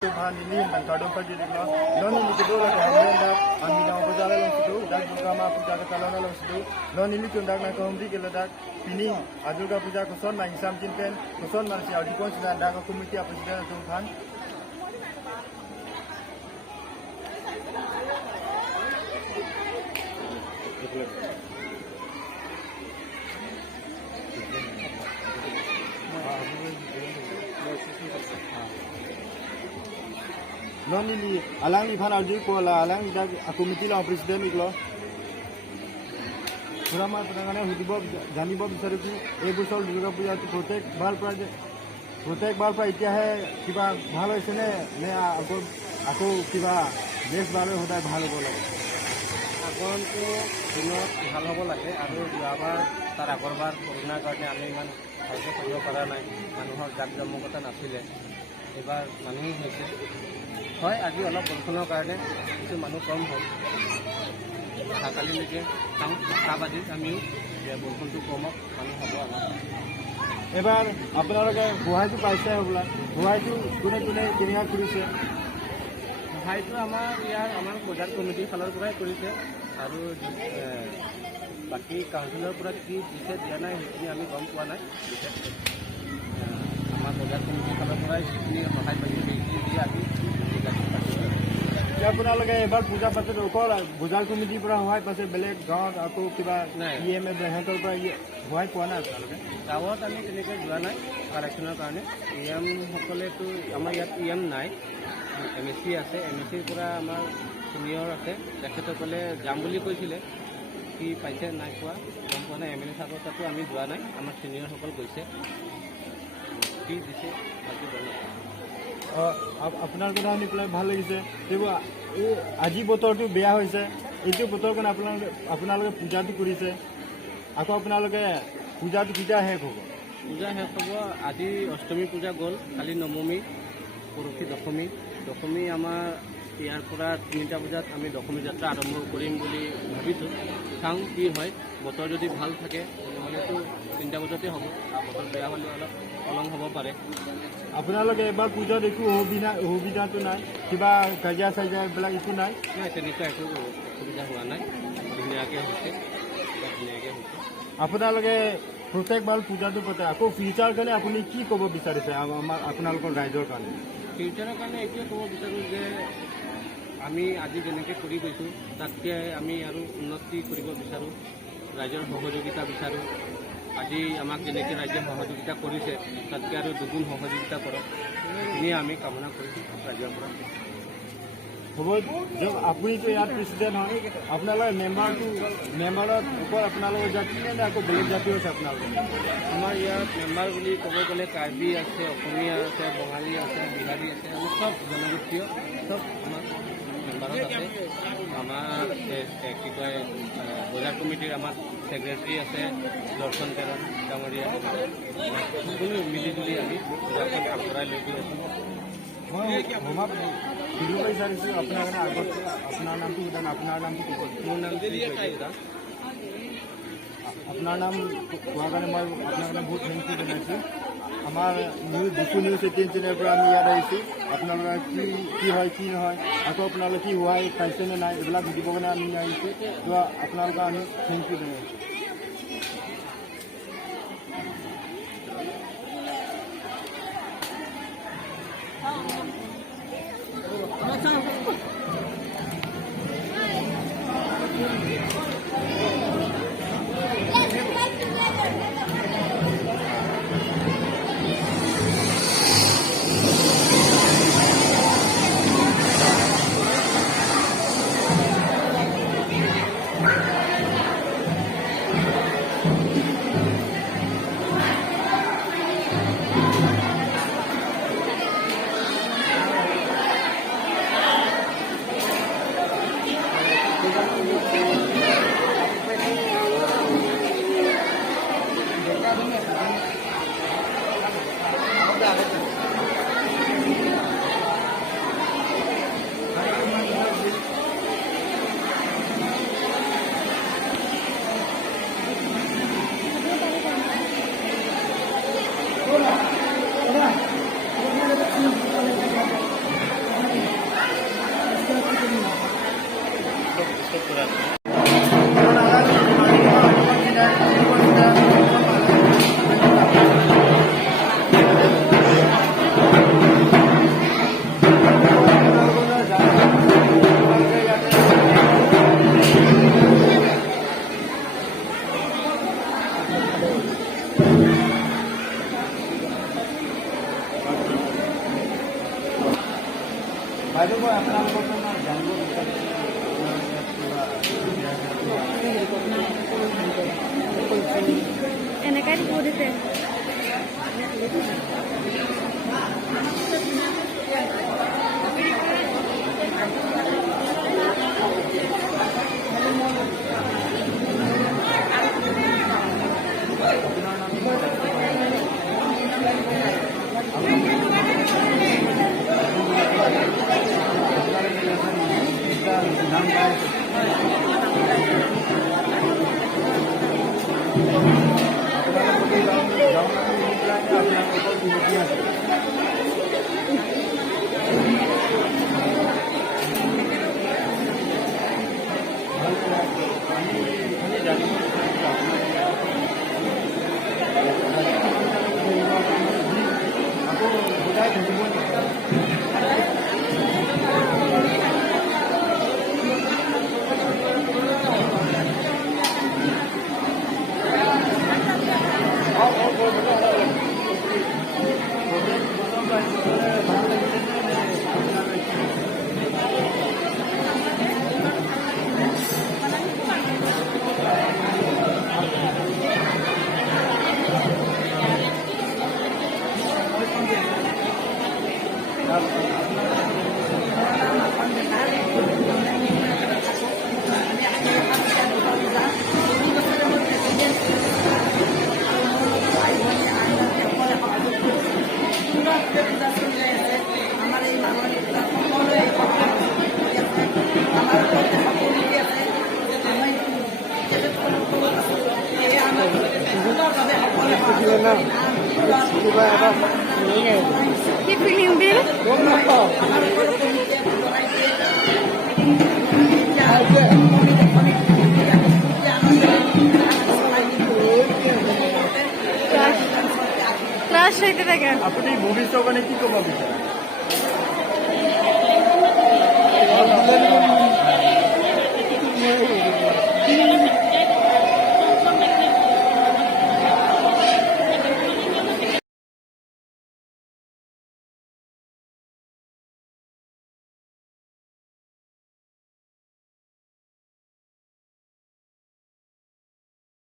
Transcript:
Bahan ini tentang kadang pagi di kelas. Non ini kedua lagi hamil dah. Ambil nama berjalan langsung situ. Dan juga mah puja ke talana langsung situ. Non ini cuma nak kehomri ke ledak. Pining. Adulga puja kuson main sam cinten. Kuson masih audi pun sudah dah ke komiti apa sudah tuhan. Non ini alang ni fan audi ko la alang ida komiti la presiden iklo পুরামা প্রধানে হুদিব জানিব বিচাৰিছো এই বছৰ দুৰ্গা পূজা প্ৰত্যেকবাৰ পৰা এতিয়াহে কিবা ভাল হৈছে নে আকৌ কিবা নেক্সট বাৰে সদায় ভাল হ'ব লাগে আগন্তুক দিনত ভাল হ'ব লাগে আৰু যোৱাবাৰ তাৰ আগৰবাৰ কৰোণাৰ কাৰণে আমি ইমান ভালকৈ কৰিব পৰা নাই মানুহৰ জাক জমকতা নাছিলে এইবাৰ মানুহ হৈছে হয় আজি অলপ বৰষুণৰ কাৰণে কিছু মানুহ কম হ'ল কালিলৈকে চাবাজিত আমিও বৰষুণটো কমক মানুহ হ'ব আমাৰ এবাৰ আপোনালোকে সহায়টো পাইছে হ'বলা সহায়টো কোনে কেনেকুৱা কৰিছে সহায়টো আমাৰ বজাৰ কমিটিৰ ফালৰ পৰাই কৰিছে আৰু বাকী কাউন্সিলৰ পৰা কি দিছে দিয়া নাই সেইখিনি আমি গম পোৱা নাই বিশেষ আমাৰ বজাৰ কমিটিৰ ফালৰ পৰাই যিখিনি সহায় পাইছে সেইখিনি দি আজি আপোনালোকে এবাৰ পূজা পাতত অকল বজাৰ কমিটিৰ পৰা সহায় পাইছে বেলেগ গাঁৱত আকৌ কিবা সিহঁতৰ পৰা সহায় পোৱা নাই আপোনালোকে গাঁৱত আমি তেনেকৈ যোৱা নাই কালেকশ্যনৰ কাৰণে সকলেতো আমাৰ ইয়াত নাই MSC আছে MSCৰ পৰা আমাৰ ছিনিয়ৰ আছে তেখেতসকলে যাম বুলি কৈছিলে কি পাইছে নাই পোৱা গম পোৱা নাই MLA চাহাবৰ তাতো আমি যোৱা নাই আমাৰ ছিনিয়ৰসকল গৈছে কি দিছে বাকী আপোনাৰ কথা শুনি পেলাই ভাল লাগিছে এইবোৰ এই আজি বতৰটো বেয়া হৈছে এইটো বতৰ কাৰণে আপোনালোকে পূজাটো কৰিছে আকৌ আপোনালোকে পূজাটো কেতিয়া শেষ হ'ব পূজা শেষ হ'ব আজি অষ্টমী পূজা গ'ল কালি নৱমী পৰহি দশমী আমাৰ ইয়াৰ পৰা 3টা বজাত আমি দশমী যাত্ৰা আৰম্ভ কৰিম বুলি ভাবিছোঁ চাওঁ কি হয় বতৰ যদি ভাল থাকে তেনেহ'লেতো 3টা বজাতে হ'ব আৰু বতৰ বেয়া হ'লে অলপ পলম হ'ব পাৰে আপোনালোকে এবাৰ পূজাত একো অসুবিধাটো নাই কিবা কাজিয়া চাজিয়া এইবিলাক একো নাই তেনেকুৱা একো অসুবিধা হোৱা নাই ধুনীয়াকৈ হৈছে আপোনালোকে প্ৰত্যেকবাৰ পূজাটো পাতে আকৌ ফিউচাৰ কাৰণে আপুনি কি ক'ব বিচাৰিছে আপোনালোকৰ ৰাইজৰ কাৰণে ফিউচাৰৰ কাৰণে এইটোৱে ক'ব বিচাৰোঁ যে আমি আজি যেনেকৈ কৰি গৈছোঁ তাতকৈ আমি আৰু উন্নতি কৰিব বিচাৰোঁ ৰাইজৰ সহযোগিতা বিচাৰোঁ আজি আমাক যেনেকৈ ৰাইজে সহযোগিতা কৰিছে তাতকৈ আৰু দুগুণ সহযোগিতা কৰক সেইখিনিয়ে আমি কামনা কৰিছোঁ ৰাইজৰ পৰা হ'ব দিয়ক আপুনিতো ইয়াত প্ৰেচিডেণ্ট হয় আপোনালোকৰ মেম্বাৰত অকল আপোনালোকৰ জাতি নে আকৌ বেলেগ জাতিও আছে আপোনালোকৰ আমাৰ ইয়াত মেম্বাৰ বুলি ক'ব গ'লে কাৰ্বি আছে অসমীয়া আছে বঙালী আছে বিহাৰী আছে আমাৰ চব জনগোষ্ঠীয় চব আমাৰ মেম্বাৰত আছে আমাৰ কি কয় বজাৰ কমিটিৰ আমাৰ ছেক্ৰেটাৰী আছে দৰ্শন তেৰণ ডাঙৰীয়া সকলো মিলিজুলি আমি বজাৰখন আগবঢ়াই লৈ গৈ আছোঁ সুধিব বিচাৰিছোঁ আপোনাৰ কাৰণে আগত আপোনাৰ নামটো সোধা আপোনাৰ নামটো মোৰ নাম আপোনাৰ নাম কোৱাৰ কাৰণে মই আপোনাৰ কাৰণে বহুত থেংক ইউ জনাইছোঁ আমাৰ ডিচু নিউজ 18 চেনেলৰ পৰা আমি ইয়াত আহিছোঁ আপোনালোকৰ কি হয় কি নহয় আকৌ আপোনালোকে কি সহায় পাইছেনে নাই এইবিলাক সুধিবৰ কাৰণে আমি আহিছোঁ তো আপোনালোকক আমি থেংক ইউ জনাইছোঁ বাইদেউ মই আপোনালোকৰ পৰা জানিব বিচাৰিছোঁ এনেকাই দিব দিছে নাম পাইছোঁ কি ফিল্ম বিল ক্লাছ হইতে থাকে আপুনি ভৱিষ্যতৰ কাৰণে কি ক'ব বিচাৰে